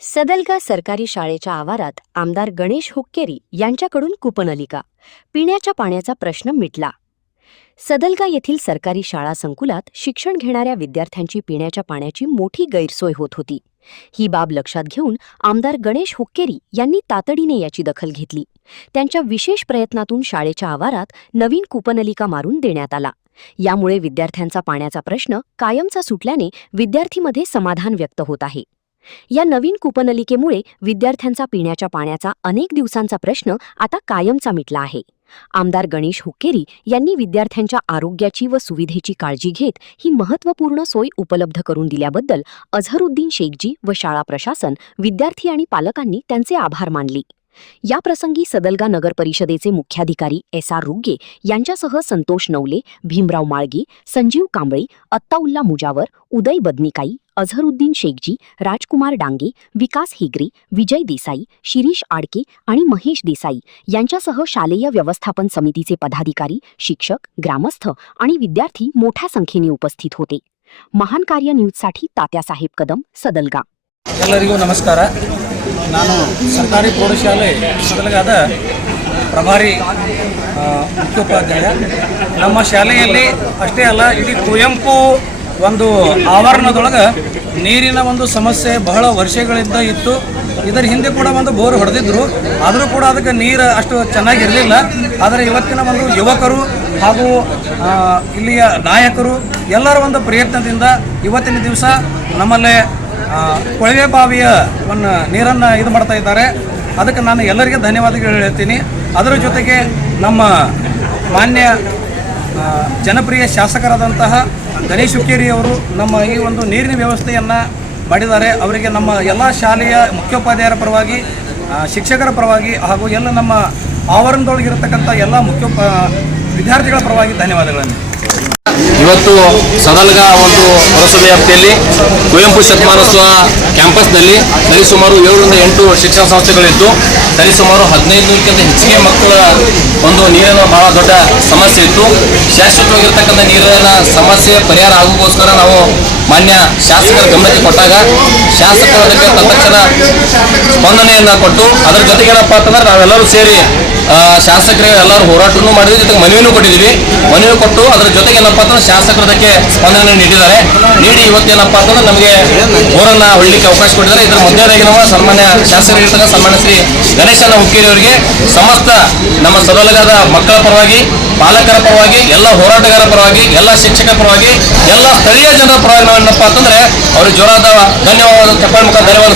सदलगा सरकारी शाळेच्या आवारात आमदार गणेश हुक्केरी यांच्याकडून कूपनलिका पिण्याच्या पाण्याचा प्रश्न मिटला। सदलगा येथील सरकारी शाळा संकुलात शिक्षण घेणाऱ्या विद्यार्थ्यांची पिण्याच्या पाण्याची मोठी गैरसोय होत होती। ही बाब लक्षात घेऊन आमदार गणेश हुक्केरी यांनी तातडीने याची दखल घेतली। त्यांच्या विशेष प्रयत्नातून शाळेच्या आवारात नवीन कूपनलिका मारून देण्यात आला। यामुळे विद्यार्थ्यांचा पाण्याचा प्रश्न कायमचा सुटल्याने विद्यार्थीमध्ये समाधान व्यक्त होत आहे। या नवीन कूपनलिकेमुळे विद्यार्थ्यांचा पिण्याच्या पाण्याचा अनेक दिवसांचा प्रश्न आता कायमचा मिटला आहे। आमदार गणेश हुक्केरी यांनी विद्यार्थ्यांच्या आरोग्याची व सुविधेची काळजी घेत ही महत्त्वपूर्ण सोय उपलब्ध करून दिल्याबद्दल अझहरुद्दीन शेखजी व शाळा प्रशासन, विद्यार्थी आणि पालकांनी त्यांचे आभार मानले। या प्रसंगी सदलगा नगर परिषदेचे मुख्याधिकारी एस.आर. रुग्गे यांच्यासह संतोष नवले, भीमराव माळगी, संजीव कांबळे, अत्ताउल्ला मुजावर, उदय बदनिकाई, अझहरुद्दीन शेखजी, राजकुमार डांगे, विकास हिगरे, विजय देसाई, शिरीष आडके आणि महेश देसाई यांच्यासह शालेय व्यवस्थापन समितीचे पदाधिकारी, शिक्षक, ग्रामस्थ आणि विद्यार्थी मोठ्या संख्येने उपस्थित होते। महान कार्य न्यूजसाठी तात्यासाहेब कदम, सदलगा। ಎಲ್ಲರಿಗೂ ನಮಸ್ಕಾರ। ನಾನು ಸರ್ಕಾರಿ ಪ್ರೌಢಶಾಲೆ ಸದಲಗಾದ ಪ್ರಭಾರಿ ಮುಖ್ಯೋಪಾಧ್ಯಾಯ। ನಮ್ಮ ಶಾಲೆಯಲ್ಲಿ ಅಷ್ಟೇ ಅಲ್ಲ, ಇಡೀ ಕುವೆಂಪು ಒಂದು ಆವರಣದೊಳಗೆ ನೀರಿನ ಒಂದು ಸಮಸ್ಯೆ ಬಹಳ ವರ್ಷಗಳಿಂದ ಇತ್ತು। ಇದರ ಹಿಂದೆ ಕೂಡ ಒಂದು ಬೋರ್ ಹೊಡೆದಿದ್ರು, ಆದರೂ ಕೂಡ ಅದಕ್ಕೆ ನೀರು ಅಷ್ಟು ಚೆನ್ನಾಗಿರಲಿಲ್ಲ। ಆದರೆ ಇವತ್ತಿನ ಒಂದು ಯುವಕರು ಹಾಗೂ ಇಲ್ಲಿಯ ನಾಯಕರು ಎಲ್ಲರ ಒಂದು ಪ್ರಯತ್ನದಿಂದ ಇವತ್ತಿನ ದಿವಸ ನಮ್ಮಲ್ಲೇ ಕೊಳವೆ ಬಾವಿಯ ಒಂದು ನೀರನ್ನು ಇದು ಮಾಡ್ತಾ ಇದ್ದಾರೆ। ಅದಕ್ಕೆ ನಾನು ಎಲ್ಲರಿಗೆ ಧನ್ಯವಾದಗಳು ಹೇಳ್ತೀನಿ। ಅದರ ಜೊತೆಗೆ ನಮ್ಮ ಮಾನ್ಯ ಜನಪ್ರಿಯ ಶಾಸಕರಾದಂತಹ ಗಣೇಶ್ ಹುಕ್ಕೇರಿ ಅವರು ನಮ್ಮ ಈ ಒಂದು ನೀರಿನ ವ್ಯವಸ್ಥೆಯನ್ನು ಮಾಡಿದ್ದಾರೆ। ಅವರಿಗೆ ನಮ್ಮ ಎಲ್ಲ ಶಾಲೆಯ ಮುಖ್ಯೋಪಾಧ್ಯಾಯರ ಪರವಾಗಿ, ಶಿಕ್ಷಕರ ಪರವಾಗಿ ಹಾಗೂ ಎಲ್ಲ ನಮ್ಮ ಆವರಣದೊಳಗಿರತಕ್ಕಂಥ ಎಲ್ಲ ವಿದ್ಯಾರ್ಥಿಗಳ ಪರವಾಗಿ ಧನ್ಯವಾದಗಳನ್ನು। ಇವತ್ತು ಸದಲಗಾ ಒಂದು ಪುರಸಭೆ ವ್ಯಾಪ್ತಿಯಲ್ಲಿ ಕುವೆಂಪು ಶತಮಾನೋತ್ಸವ ಕ್ಯಾಂಪಸ್ನಲ್ಲಿ ಸರಿಸುಮಾರು 7 ರಿಂದ 8 ಶಿಕ್ಷಣ ಸಂಸ್ಥೆಗಳಿದ್ದು ಸರಿಸುಮಾರು 1500ಕ್ಕಿಂತ ಹೆಚ್ಚಿಗೆ ಮಕ್ಕಳ ಒಂದು ನೀರಿನ ಬಹಳ ದೊಡ್ಡ ಸಮಸ್ಯೆ ಇತ್ತು। ಶಾಶ್ವತವಾಗಿರ್ತಕ್ಕಂಥ ನೀರಿನ ಸಮಸ್ಯೆ ಪರಿಹಾರ ಆಗೋಕ್ಕೋಸ್ಕರ ನಾವು ಮಾನ್ಯ ಶಾಸಕರ ಗಮನಕ್ಕೆ ಕೊಟ್ಟಾಗ ಶಾಸಕರು ಅದಕ್ಕೆ ತಕ್ಷಣ ಸ್ಪಂದನೆಯನ್ನು ಕೊಟ್ಟು ಅದರ ಜೊತೆಗೆ ಏನಪ್ಪ ಅಂತಂದ್ರೆ ನಾವೆಲ್ಲರೂ ಸೇರಿ ಶಾಸಕರಿಗೆ ಎಲ್ಲರೂ ಹೋರಾಟವನ್ನು ಮಾಡಿದ್ವಿ, ಜೊತೆಗೆ ಮನವಿನೂ ಕೊಟ್ಟಿದ್ದೀವಿ। ಮನವಿ ಕೊಟ್ಟು ಅದರ ಜೊತೆಗೆ ಏನಪ್ಪ ಅಂತಂದ್ರೆ ಶಾಸಕರು ಅದಕ್ಕೆ ಸ್ಪಂದನೆ ನೀಡಿದ್ದಾರೆ। ನೀಡಿ ಇವತ್ತೇನಪ್ಪ ಅಂತಂದ್ರೆ ನಮಗೆ ಬೋರನ್ನು ಹೊಡಲಿಕ್ಕೆ ಅವಕಾಶ ಕೊಟ್ಟಿದ್ದಾರೆ। ಇದರ ಮಧ್ಯದಾಗಿ ನಾವು ಸನ್ಮಾನ್ಯ ಶಾಸಕರಿರ್ತಕ್ಕ ಸನ್ಮಾನ್ಯ ಶ್ರೀ ಗಣೇಶನ ಹುಕ್ಕೇರಿ ಅವರಿಗೆ ಸಮಸ್ತ ನಮ್ಮ ಸದಲಗಾದ ಮಕ್ಕಳ ಪರವಾಗಿ, ಪಾಲಕರ ಪರವಾಗಿ, ಎಲ್ಲ ಹೋರಾಟಗಾರರ ಪರವಾಗಿ, ಎಲ್ಲ ಶಿಕ್ಷಕರ ಪರವಾಗಿ, ಎಲ್ಲ ಸ್ಥಳೀಯ ಜನರ ಪರವಾಗಿ ಏನಪ್ಪ ಅಂತಂದ್ರೆ ಅವ್ರಿಗೆ ಜೋರಾದ ಧನ್ಯವಾದ ಚಪ್ಪಾಳೆ ಮುಖ ಧನ್ಯವಾದ